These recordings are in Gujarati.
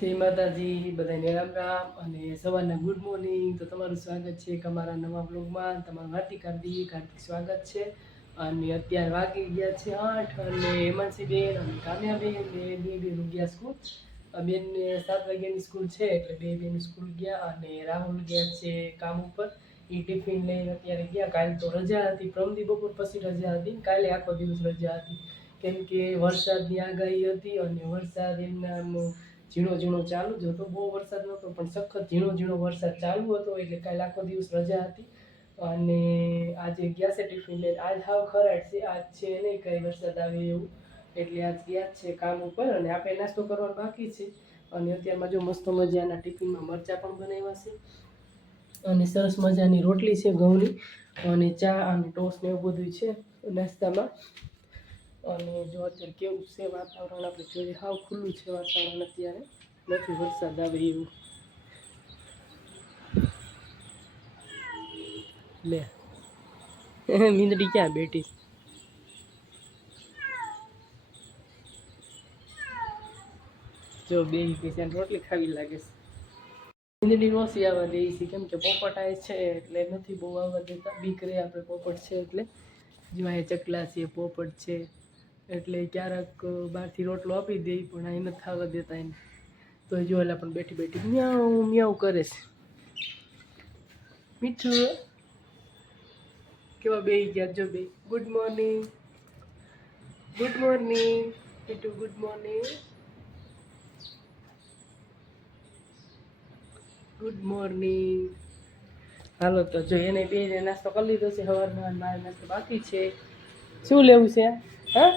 જય માતાજી, બધાને રામ રામ અને સવારના ગુડ મોર્નિંગ. તો તમારું સ્વાગત છે એક અમારા નવા બ્લોગમાં. તમારું હાર્દિક સ્વાગત છે. અને અત્યારે વાગી ગયા છે 8 અને હેમાંસીબેન અને કામ્યાબેન બે બેન ગયા સ્કૂલ. બેનને 7 વાગ્યાની સ્કૂલ છે એટલે બે બેન સ્કૂલ ગયા અને રાહુલ ગયા છે કામ ઉપર. એ ટિફિન લઈને અત્યારે ગયા. કાલે તો રજા હતી, પ્રમદી બપોર પછી રજા હતી, કાલે આખો દિવસ રજા હતી કેમ કે વરસાદની આગાહી હતી અને વરસાદ એમના ઝીણો ઝીણો ચાલુ જ હતો. બહુ વરસાદ નહોતો પણ સખત ઝીણો ઝીણો વરસાદ ચાલુ હતો એટલે કાલે આખો દિવસ રજા હતી. અને આજે ગયા છે ટિફિન લઈને. આજ હાવ ખરાટ છે, આજ છે નહીં કંઈ વરસાદ આવે એવું, એટલે આજ ગયા છે કામ ઉપર. અને આપણે નાસ્તો કરવાનો બાકી છે. અને અત્યારમાં જો મસ્ત મજાના ટિફિનમાં મરચાં પણ બનાવ્યા છે અને સરસ મજાની રોટલી છે ઘઉંની, અને ચા અને ટોસ્ટ ને એવું બધું છે નાસ્તામાં. અને જો અત્યારે કેવું છે વાતાવરણ આપણે જોઈએ, હાવ ખુલ્લું છે વાતાવરણ, અત્યારે નથી વરસાદ આવે એવું. લે મીંદડી ક્યાં બેઠી? જો બે પૈસા રોટલી ખાવી લાગે છે. મીંદડી નોસી આવવા દે છે કેમ કે પોપટ આવે છે એટલે નથી બહુ આવવા દેતા, બીક રહે આપણે પોપટ છે એટલે. જો અહીંયા ચકલા છે, પોપટ છે, એટલે ક્યારેક બહારથી રોટલો આપી દે પણ અહીં નથી ખાવા દેતા એને. તો જો એલા પણ બેઠી બેઠી મ્યાઉ મ્યાઉ કરે છે. મીઠું કેવા બે ગયા જો બે. ગુડ મોર્નિંગ, ગુડ મોર્નિંગ મીઠું, ગુડ મોર્નિંગ, ગુડ મોર્નિંગ. હાલો તો જો એને બે નાસ્તો કરી લીધો છે સવારમાં, મારે નાસ્તો બાકી છે. શું લેવું છે? હા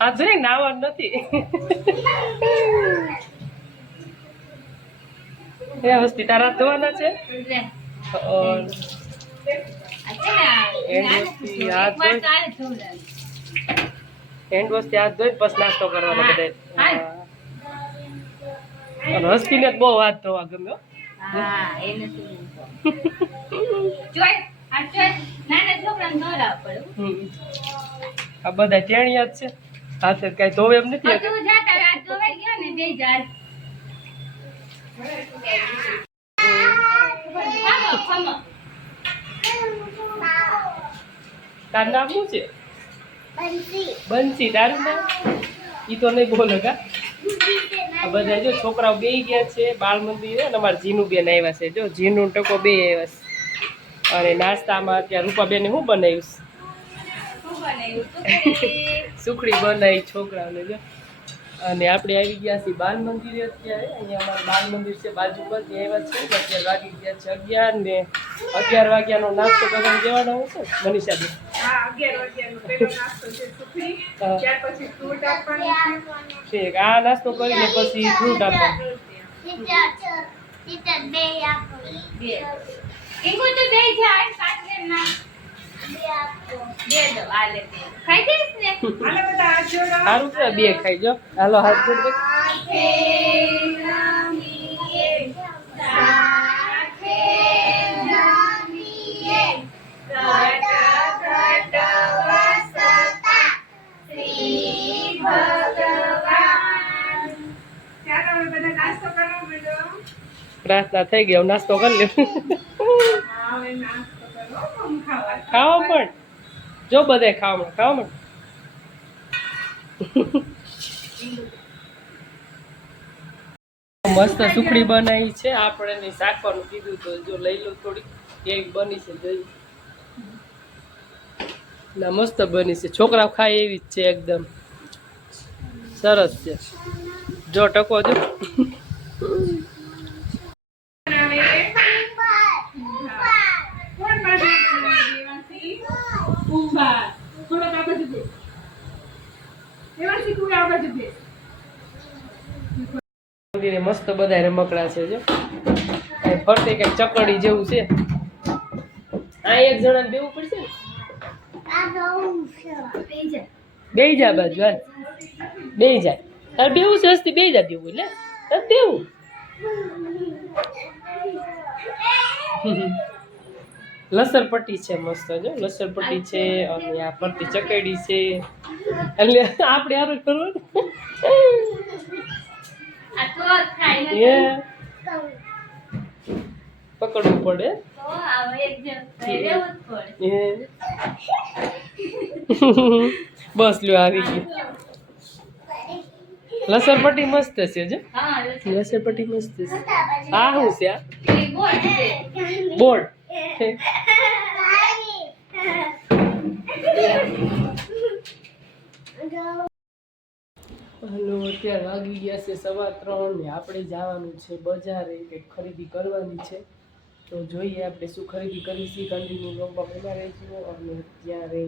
આ જોઈ નાવા નથી એ વસ્તી તારા ધોવાના છે. હેન્ડ વોશ થી હાથ ધોઈ પછી નાસ્તો કરવાનો બધા. હસ્તી ને બહુ હાથ ધોવા ગમે. આ બધા ટેણિયા જ છે, હાથે કઈ ધોવે એમ નથી. તારું નામ શું છે? બંસી. તારું નામ? ઈ તો નહીં બોલે કા. આ બધા જો છોકરાઓ બે ગયા છે બાળ મંદિરે. અમારે જીનું બેન આવ્યા છે, જો જીનું ટકો બે આવ્યા છે. અને નાસ્તામાં અત્યારે રૂપાબેને શું બનાવ્યું? સુખડી બનાવી છોકરાઓને જો. અને આપણે આવી ગયા છીએ બાલ મંદિરે અત્યારે. અહીંયા અમારું બાલ મંદિર છે બાજુમાં, ત્યાં આવ્યા છે. અત્યારે વાગી ગયા છે 11 ને 11 વાગ્યાનો નાસ્તો કરવા જવાનો હશે મનીષાબેન. આ નાસ્તો કરીને પછી ફ્રૂટ આપવાનું. સારું છે, બે ખાઈ જો. હાલો હાથ જોડ. પ્રાર્થના થઈ ગઈ, નાસ્તો કરી લે. ખાવા પણ જો બધે ખાવા ખાવા મસ્ત સુખડી બનાવી છે. આપણે એની શાકવાનું કીધું તો જો લઈ લો થોડી. કેક બની છે જોઈ ના, મસ્ત બની છે. છોકરાઓ ખાય એવી જ છે, એકદમ સરસ છે. જો ટકો જો મંદિરે મસ્ત બધા રમકડા છે જો. ફરતે કઈક ચકડી જેવું છે. આ એક જણાને બેવું પડશે ને. બે જા બાજુ હાલ, બે જાય. તારે બેવું છે હસ્તી, બે જા દેવું એટલે બેવું. લસરપટ્ટી છે મસ્ત જો લસરપટ્ટી છે અને આ ફરતી ચકેડી છે એટલે આપણે આરું કરવું એ પકડવું પડે બસ લ્યો આવી ગઈ લસરપટ્ટી મસ્ત છે જો લસરપટ્ટી મસ્ત છે આ શું છે આ બોર્ડ હલો અત્યારે વાગી ગયા છે 3:15 ને આપણે જવાનું છે બજારે કંઈક ખરીદી કરવાની છે તો જોઈએ આપણે શું ખરીદી કરીશી કન્ટિન્યુ લોગમાં બના રહીશું અને અત્યારે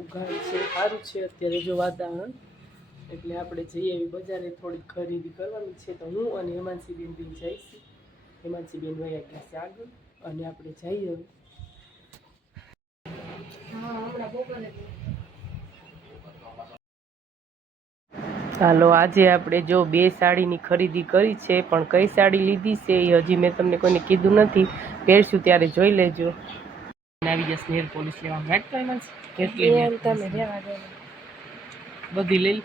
ઉઘાડ છે સારું છે અત્યારે જો વાતાવરણ એટલે આપણે જઈએ એવી બજારે થોડીક ખરીદી કરવાની છે તો હું અને હેમાંસીબેન બી જઈશ હેમાંસીબેન વયા ગયા છે આગળ અને આપણે જઈએ હવે હાલો આજે આપણે જો 2 સાડીની ખરીદી કરી છે પણ કઈ સાડી લીધી છે એ હજી મેં તમને કોઈને કીધું નથી પહેરશું ત્યારે જોઈ લેજો આવી જશે નેલ પોલિશ લેવા રાઈટ તો એમાં કેટલી તમે લેવા દો બધી લઈ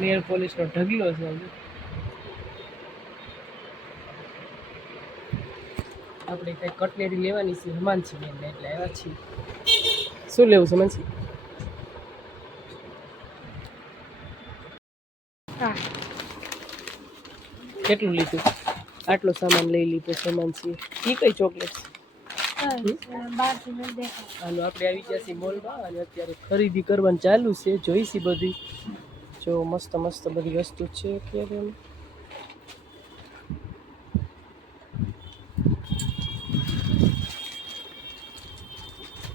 નેલ પોલિશનો ઢગલો છે આપણે કઈ કટલેરી લેવાની છે હેમાંસી બેન એટલે આવ્યા છીએ શું લેવું છે હેમાંસી કેટલું લીધું આટલો સામાન લઈ લીધો હેમાંસી એ કઈ ચોકલેટ હાલો આપણે આવી ગયા છીએ મોલમાં અને અત્યારે ખરીદી કરવાનું ચાલુ છે જોઈશી બધી જો મસ્ત મસ્ત બધી વસ્તુ છે અત્યારે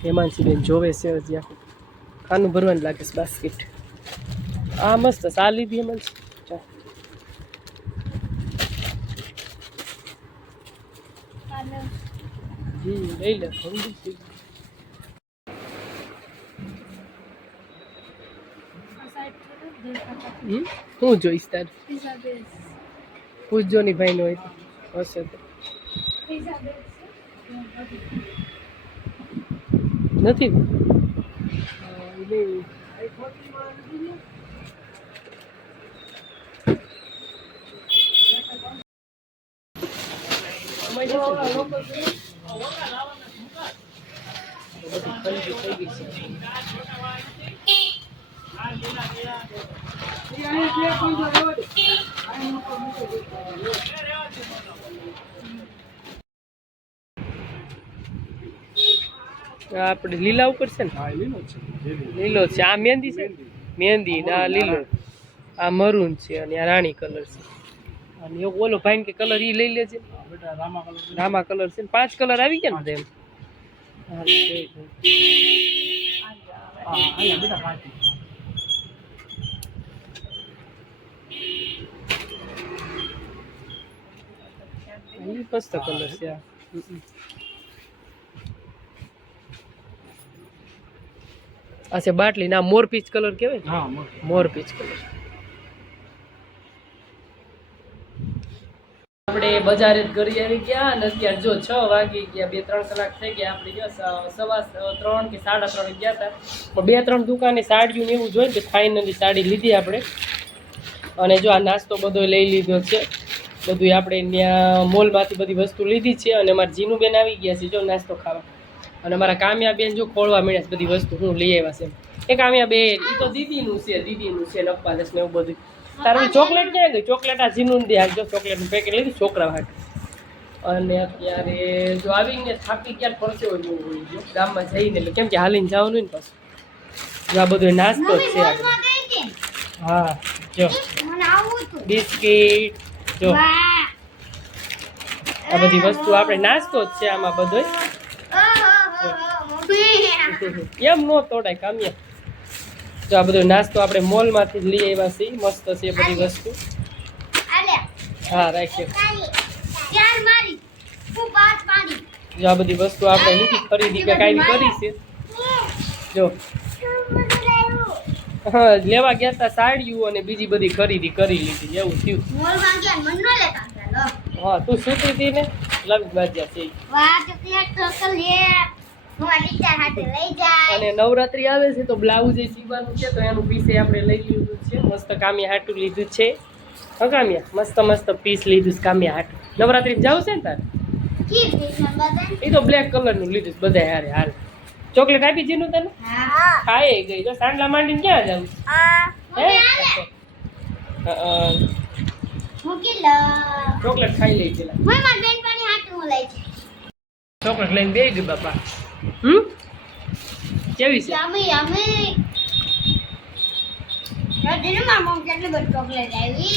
હેમાંસીબેન જોવે છે હજી આખું ખાનું ભરવાનું લાગે છે બાસ્કેટ આ મસ્ત આ લીધી હેમાંસી ચા લઈ લે હું જોઈશ તાર પૂછજો ની ભાઈ નો હોય તો હશે તો નથી આપણે લીલા ઉપર છે ને લીલો છે આ મહેંદી છે મહેંદી ને આ લીલો આ મરૂન છે અને આ રાણી કલર છે અને ઓલો ભાઈ કે કલર ઈ લઈ લેજે રામા કલર છે ને 5 કલર આવી ગયા ને એમ મસ્ત કલર છે આ अच्छा बाटली ना मोर पीच कलर केवाय हां मोर पीच कलर આપણે બજારે જ ઘરે આવી ગયા અને અત્યારે જો 6 વાગી ગયા 2-3 કલાક થઈ ગયા આપણે જો 3:15 કે 3:30 ગયા હતા પણ 2-3 દુકાને સાડીઓ ને એવું જોઈને કે ફાઇનલી સાડી લીધી આપણે અને જો આ નાસ્તો બધો લઈ લીધો છે બધું આપણે ત્યાં મોલમાંથી બધી વસ્તુ લીધી છે અને અમાર જીનુબેન આવી ગયા છે જો નાસ્તો ખાવા અને મારા કામ્યાબેન જો ખોળવા મળ્યા છે બધી વસ્તુ હું લઈ આવ્યા છે એ કામ્યાબેન એ તો દીદીનું છે નપ્પાલસ ને એવું બધું તારું ચોકલેટ ક્યાં ગઈ ચોકલેટ આ જીનું દે જો ચોકલેટનું પેકેટ લીધી છોકરા માટે અને અત્યારે જો આવીને થાકી ગયા ફરશે હોય જો ગામમાં જઈને એટલે કેમ કે હાલીને જવાનું ને પાછું જો આ બધો નાસ્તો જ છે હા જો બિસ્કીટ જો આ બધી વસ્તુ આપણે નાસ્તો જ છે આમાં બધો એમ નો તોડાય કામ્યા જો આ બધો નાસ્તો આપણે મોલમાંથી જ લઈ આવ્યા છીએ મસ્ત છે બધી વસ્તુ હા રાખ્યો જો આ બધી વસ્તુ આપણે લીધી ખરીદી કે કાંઈ કરી છે જો હા લેવા ગયા હતા સાડીઓ અને બીજી બધી ખરીદી કરી લીધી એવું થયું હા તું સૂતી હતી ને લાવી બાજ્યા છે વાહ ચોકલેટ ચોકલેટ હું ટીચર હાથે લઈ જાય અને નવરાત્રી આવે છે તો બ્લાઉઝ એ સીવવાનું છે તો એનું પીસ આપણે લઈ લીધું છે મસ્ત કામ્યા હાટું લીધું છે હા કામ્યા મસ્ત મસ્ત પીસ લીધું છે કામ્યા હાટું નવરાત્રી જાવ છે ને તારે કી પીસ નંબર એ તો બ્લેક કલરનું લીધું છે બધા હારે હાલ ચોકલેટ આપી જીનું તને હા ખાઈ ગઈ તો સાંડલા માંડીને ક્યાં જાવ મૂકી લો ચોકલેટ ખાઈ લઈ પેલા હું માર બેન પાણી હાથે હું લઈ જાય ચોકલેટ લઈને બેસી ગઈ બાપા કેવી છે યમી યમી રોજ માર મમ કેટલી બધી ચોકલેટ આવી